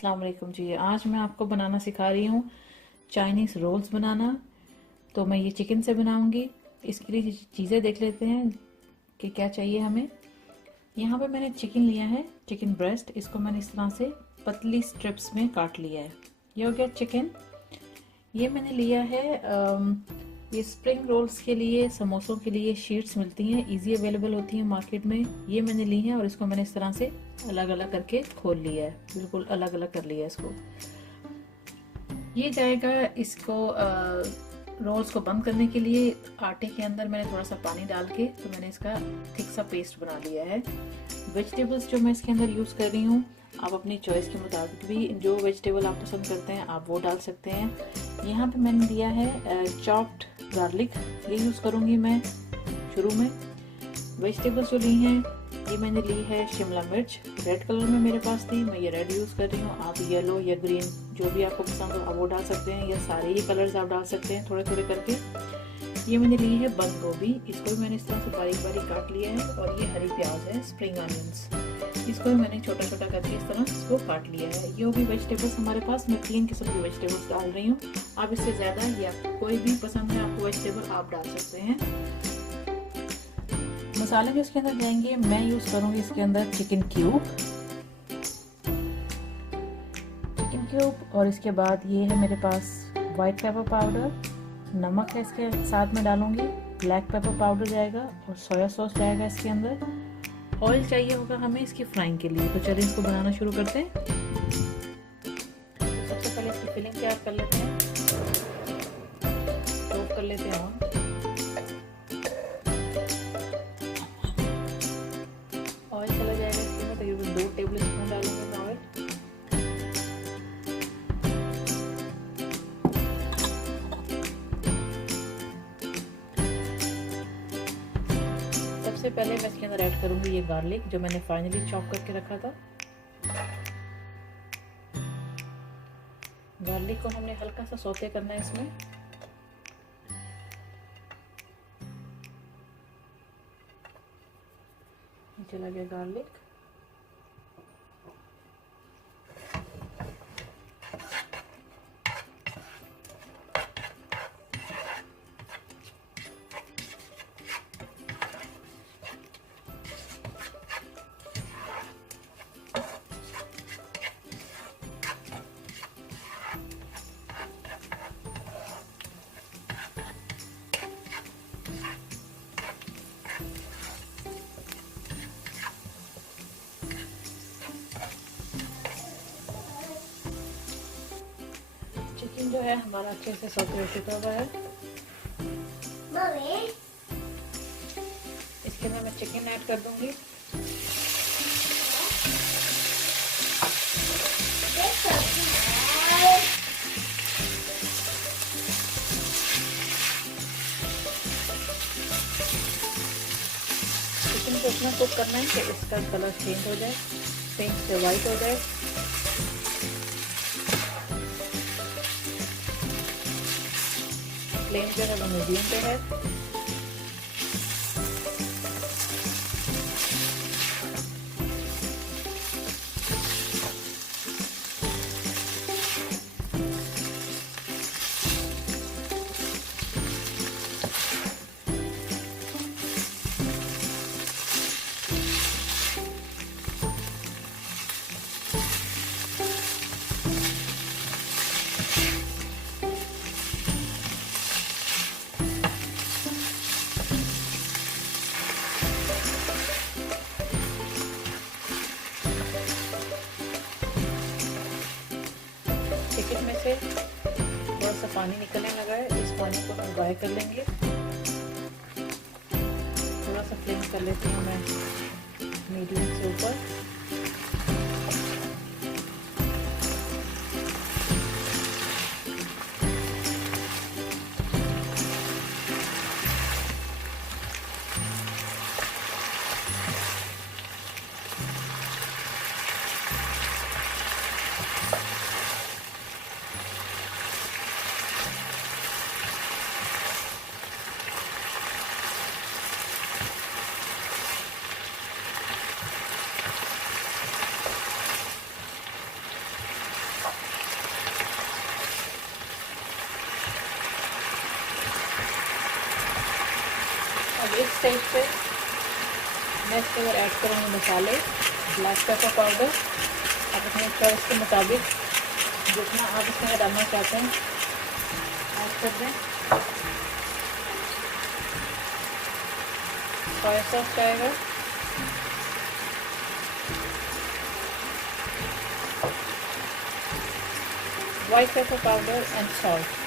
अस्सलाम वालेकुम जी। आज मैं आपको बनाना सिखा रही हूँ चाइनीज़ रोल्स बनाना। तो मैं ये चिकन से बनाऊंगी। इसके लिए चीज़ें देख लेते हैं कि क्या चाहिए हमें। यहाँ पे मैंने चिकन लिया है, चिकन ब्रेस्ट। इसको मैंने इस तरह से पतली स्ट्रिप्स में काट लिया है। ये हो गया चिकन। ये मैंने लिया है ये स्प्रिंग रोल्स के लिए, समोसों के लिए शीट्स मिलती हैं, इजी अवेलेबल होती हैं मार्केट में। ये मैंने ली हैं और इसको मैंने इस तरह से अलग अलग करके खोल लिया है, बिल्कुल अलग अलग कर लिया है इसको। ये जाएगा इसको रोल्स को बंद करने के लिए। आटे के अंदर मैंने थोड़ा सा पानी डाल के तो मैंने इसका थिक सा पेस्ट बना लिया है। वेजिटेबल्स जो मैं इसके अंदर यूज़ कर रही हूँ, आप अपनी चॉइस के मुताबिक भी जो वेजिटेबल आप पसंद करते हैं आप वो डाल सकते हैं। यहाँ पे मैंने दिया है चॉप्ड गार्लिक, ये यूज़ करूँगी मैं शुरू में। वेजिटेबल्स जो ली हैं, ये मैंने ली है शिमला मिर्च, रेड कलर में मेरे पास थी, मैं ये रेड यूज़ कर रही हूँ। आप येलो या ग्रीन जो भी आपको पसंद हो आप वो डाल सकते हैं, या सारे ही कलर्स आप डाल सकते हैं थोड़े थोड़े करके। ये मैंने ली है बंद गोभी, इसको भी मैंने इस तरह से बारीक बारीक काट लिया है। और ये हरी प्याज है, स्प्रिंग ऑनियंस, इसको भी मैंने छोटा छोटा करके इस तरह इसको काट लिया है। ये होगी वेजिटेबल्स हमारे पास। मैं 3 किस्म की वेजिटेबल्स डाल रही हूँ। आप इससे ज़्यादा या कोई भी पसंद है आपको वेजिटेबल आप डाल सकते हैं। मसाले जो इसके अंदर जाएंगे, मैं यूज़ करूँगी इसके अंदर चिकन क्यूब, और इसके बाद ये है मेरे पास वाइट पेपर पाउडर, नमक है इसके साथ में डालूंगी, ब्लैक पेपर पाउडर जाएगा और सोया सॉस जाएगा इसके अंदर। ऑयल चाहिए होगा हमें इसकी फ्राइंग के लिए। तो चलिए इसको बनाना शुरू करते हैं। तो सबसे पहले इसकी फिलिंग तैयार कर लेते हैं, टोप कर लेते हैं ऑन। ऑयल चला जाएगा इसके अंदर, तकरीबन 2 टेबल स्पून डालूंगी मैं ऑयल। सबसे पहले मैं इसके अंदर ऐड करूंगी ये गार्लिक जो मैंने फाइनली चॉप करके रखा था। गार्लिक को हमने हल्का सा सौते करना है इसमें। चला गया गार्लिक। चिकन जो है हमारा अच्छे से सौते हो चुका हुआ है। इसके अंदर मैं चिकन ऐड कर दूंगी। चिकन को इतना कुक करना है कि इसका कलर चेंज हो जाए, पिंक से वाइट हो जाए। फ्लेम जो है वो मीडियम पे है। चिकन में से थोड़ा सा पानी निकलने लगा है, इस पानी को हम ड्राई कर लेंगे। थोड़ा सा फ्लेम कर लेती हूँ मैं मीडियम से ऊपर। स्टेज पे मैं इसके अंदर ऐड करूँगी मसाले, ब्लैक पेपर पाउडर। आप अपने चॉइस के मुताबिक जितना आप इसमें डालना चाहते हैं ऐड कर दें। सोया सॉस जाएगा, white pepper powder and salt.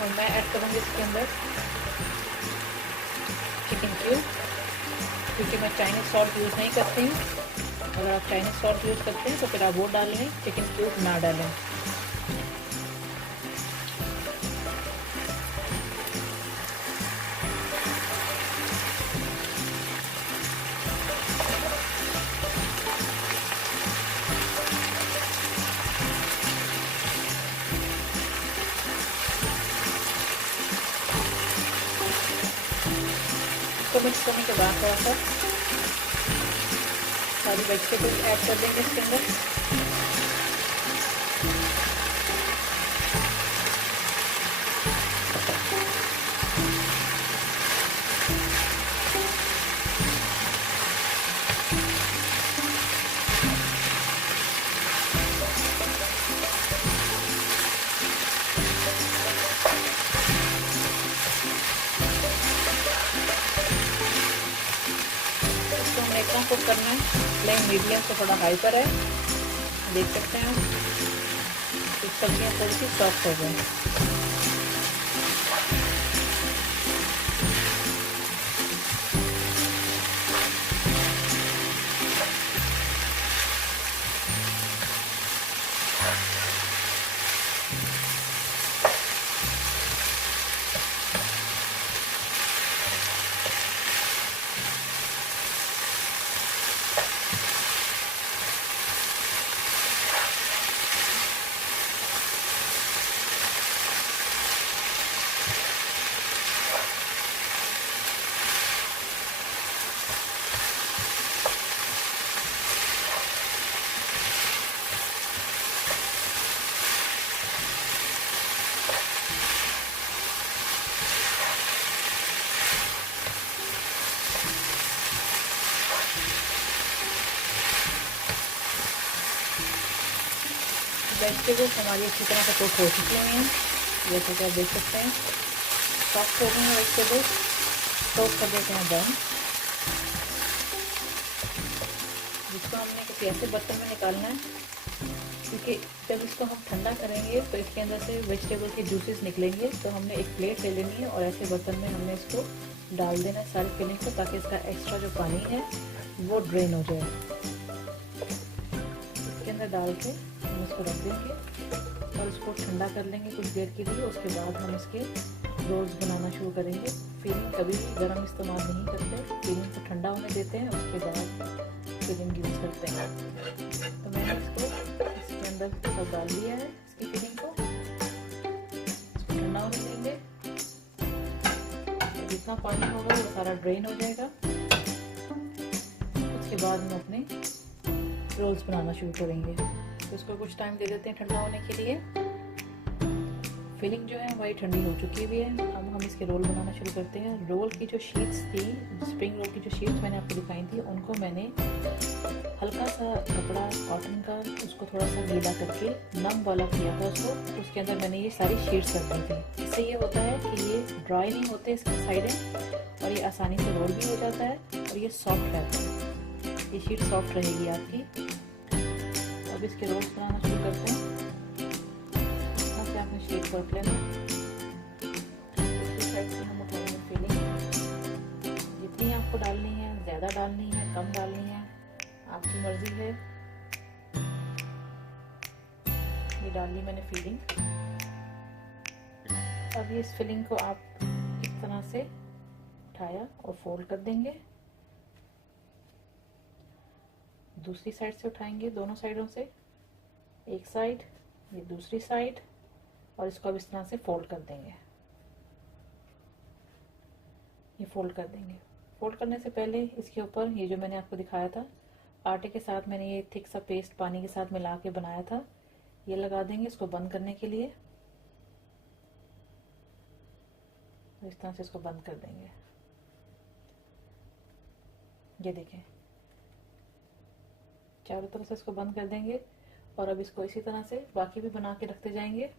और मैं ऐड करूँगी इसके अंदर चिकन क्यूब, क्योंकि मैं चाइनीज़ सॉल्ट यूज़ नहीं करती हूँ। अगर आप चाइनीज़ सॉल्ट यूज़ करते हैं तो फिर आप वो डाल लें, चिकन क्यूब ना डालें। तो मिक्स करने के बाद थोड़ा सा सारी वेजिटेबल्स ऐड कर देंगे इसके अंदर। इतना कुक करना है, फ्लेम मीडियम से थोड़ा हाई पर है। देख सकते हैं कुछ सब्जियां थोड़ी सी सॉफ्ट हो गई। वेजिटेबल्स हमारी अच्छी तरह से कुक हो चुकी हुई हैं, जैसे कि आप देख सकते हैं सॉफ्ट हो गई हैं वेजिटेबल्स। टोस्ट कर देते हैं डन, जिसको हमने किसी ऐसे बर्तन में निकालना है, क्योंकि जब इसको हम ठंडा करेंगे तो इसके अंदर से वेजिटेबल के जूसेस निकलेंगे। तो हमने एक प्लेट ले लेनी है और ऐसे बर्तन में हमने इसको डाल देना है सारी फिलिंग को, ताकि इसका एक्स्ट्रा जो पानी है वो ड्रेन हो जाए। इसके अंदर डाल के हम इसको रख देंगे और इसको ठंडा कर लेंगे कुछ देर के लिए। उसके बाद हम इसके रोल्स बनाना शुरू करेंगे। फिलिंग कभी भी गर्म इस्तेमाल नहीं करते, फिलिंग को ठंडा होने देते हैं, उसके बाद फिलिंग यूज़ करते हैं। तो मैंने इसको इसके अंदर सब डाल दिया है, इसकी फिलिंग को इसको ठंडा होने देंगे। तो जितना पानी होगा वो सारा ड्रेन हो जाएगा। उसके बाद हम अपने रोल्स बनाना शुरू करेंगे। तो इसको कुछ टाइम दे देते हैं ठंडा होने के लिए। फिलिंग जो है हमारी ठंडी हो चुकी हुई है। अब हम इसके रोल बनाना शुरू करते हैं। रोल की जो शीट्स थी, स्प्रिंग रोल की जो शीट्स मैंने आपको दिखाई थी, उनको मैंने हल्का सा कपड़ा कॉटन का उसको थोड़ा सा गीला करके नम वाला किया था उसको। उसके अंदर मैंने ये सारी शीट्स रख दी थी। इससे ये होता है कि ये ड्राई नहीं होते इसकी साइडें, और ये आसानी से रोल भी हो जाता है और ये सॉफ्ट रहता है। ये शीट सॉफ्ट रहेगी आपकी। अब इसके रोल्स बनाना शुरू करते हैं। आपने शीट रख लेना, दूसरी साइड से हम उठाएंगे फिलिंग। जितनी आपको डालनी है, ज़्यादा डालनी है, कम डालनी है, आपकी मर्जी है। ये डाल ली मैंने फिलिंग। अब इस फिलिंग को आप इस तरह से उठाया और फोल्ड कर देंगे। दूसरी साइड से उठाएंगे, दोनों साइडों से, एक साइड, ये दूसरी साइड, और इसको अब इस तरह से फोल्ड कर देंगे। ये फोल्ड कर देंगे। फोल्ड करने से पहले इसके ऊपर ये जो मैंने आपको दिखाया था आटे के साथ, मैंने ये थिक सा पेस्ट पानी के साथ मिला के बनाया था, ये लगा देंगे इसको बंद करने के लिए। इस तरह से इसको बंद कर देंगे। ये देखें, चारों तरफ से इसको बंद कर देंगे। और अब इसको इसी तरह से बाकी भी बना के रखते जाएंगे।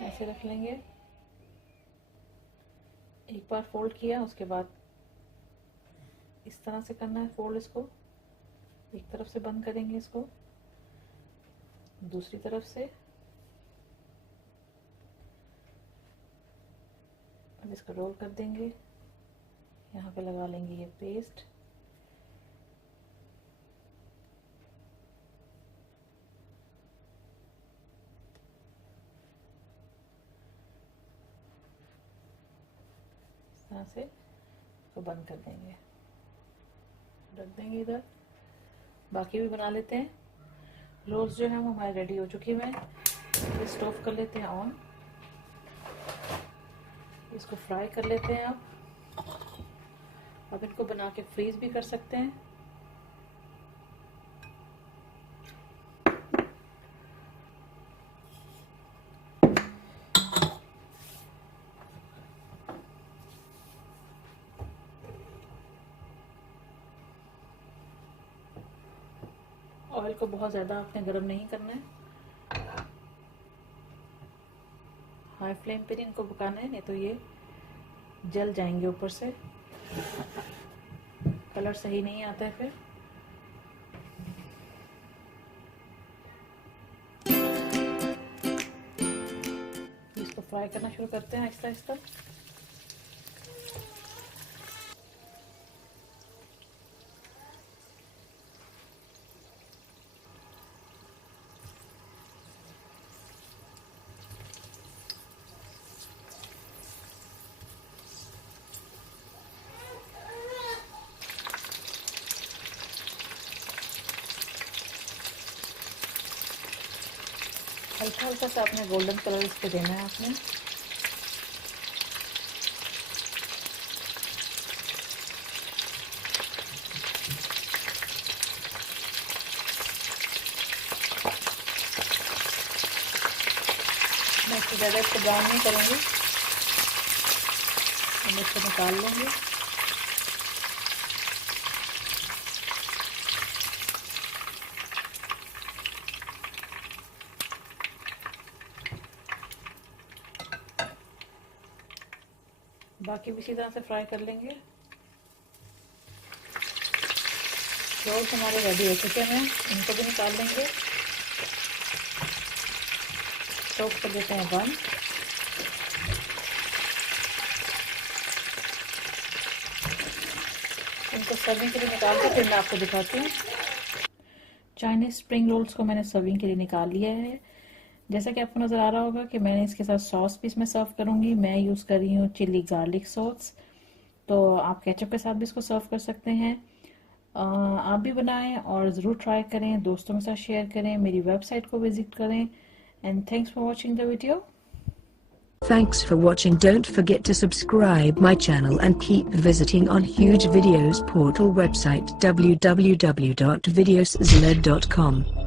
ऐसे रख लेंगे। एक बार फोल्ड किया, उसके बाद इस तरह से करना है फोल्ड। इसको एक तरफ से बंद करेंगे, इसको दूसरी तरफ से। अब इसको रोल कर देंगे। यहाँ पे लगा लेंगे ये पेस्ट। इस तरह से इसको बंद कर देंगे, रख देंगे इधर। बाकी भी बना लेते हैं। रोल्स जो है वो हमारे रेडी हो चुके हैं। स्टोव कर लेते हैं ऑन। इसको फ्राई कर लेते हैं। अब इनको बना के फ्रीज भी कर सकते हैं। ऑयल को बहुत ज़्यादा आपने गर्म नहीं करना है, हाई फ्लेम पे इनको पकाना है, नहीं तो ये जल जाएंगे ऊपर से। कलर सही नहीं आता है फिर। इसको फ्राई करना शुरू करते हैं आहिस्ता आहिस्ता। हल्का हल्का सा आपने गोल्डन कलर इस पे देना है आपने। मैं इसको ज़्यादा इसको ब्राउन नहीं करूँगी। हम इसको निकाल लेंगे। बाकी भी इसी तरह से फ्राई कर लेंगे। रोल्स हमारे रेडी हो चुके हैं, इनको भी निकाल लेंगे। स्टोव कर देते हैं बंद। इनको सर्विंग के लिए निकाल के फिर मैं आपको दिखाती हूँ। चाइनीज स्प्रिंग रोल्स को मैंने सर्विंग के लिए निकाल लिया है। जैसा कि आपको नजर आ रहा होगा कि मैंने इसके साथ सॉस भी इसमें सर्व करूंगी। मैं यूज कर रही हूँ चिली गार्लिक सॉस, तो आप केचप के साथ भी इसको सर्व कर सकते हैं। आप भी बनाएं और ज़रूर ट्राई करें, दोस्तों के साथ शेयर करें, मेरी वेबसाइट को विजिट करें। And thanks for watching the video. Thanks for watching. Don't forget to subscribe my channel and keep visiting on Huge Videos portal website www.videoszz.com.